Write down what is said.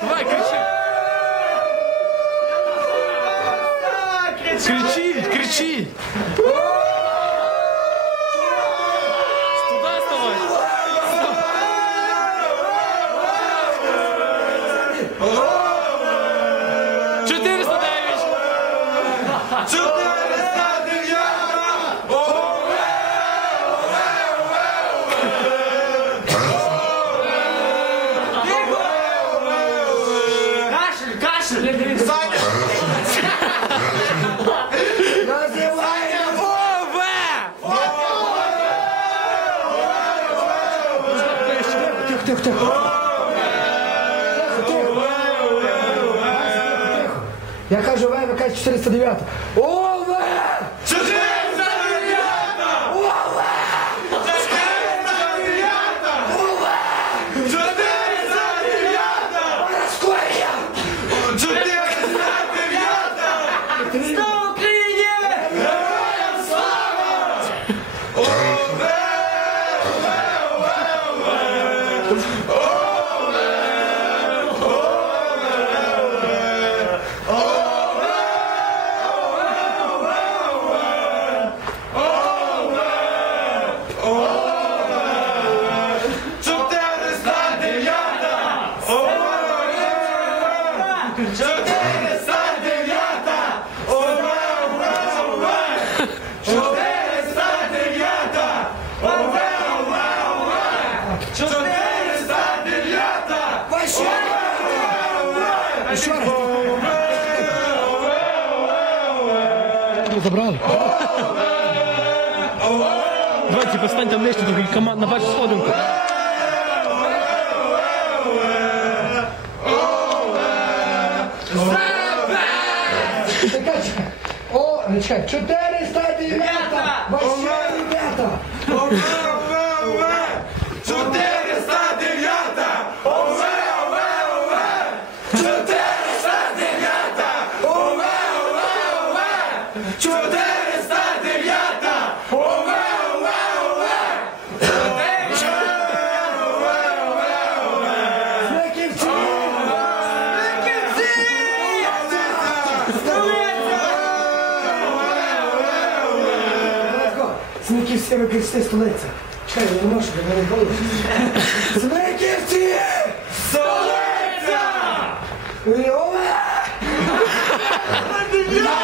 Давай, кричи. Кричи, кричи. Туда вставай. 409. 409. Саня! Тихо, тихо, тихо. Я кажу, В. каже 409. О! Today is Ще раз. Ви забрали? Давайте постань там нижче, трохи команд на вашу сходинку. О, чекай. 409. Вообще, ребята. Смеківці! Смиківці, ви кричите столиця. Чекай, я не можу, я не голос. Смиківці! Столиця! Ове! Бити!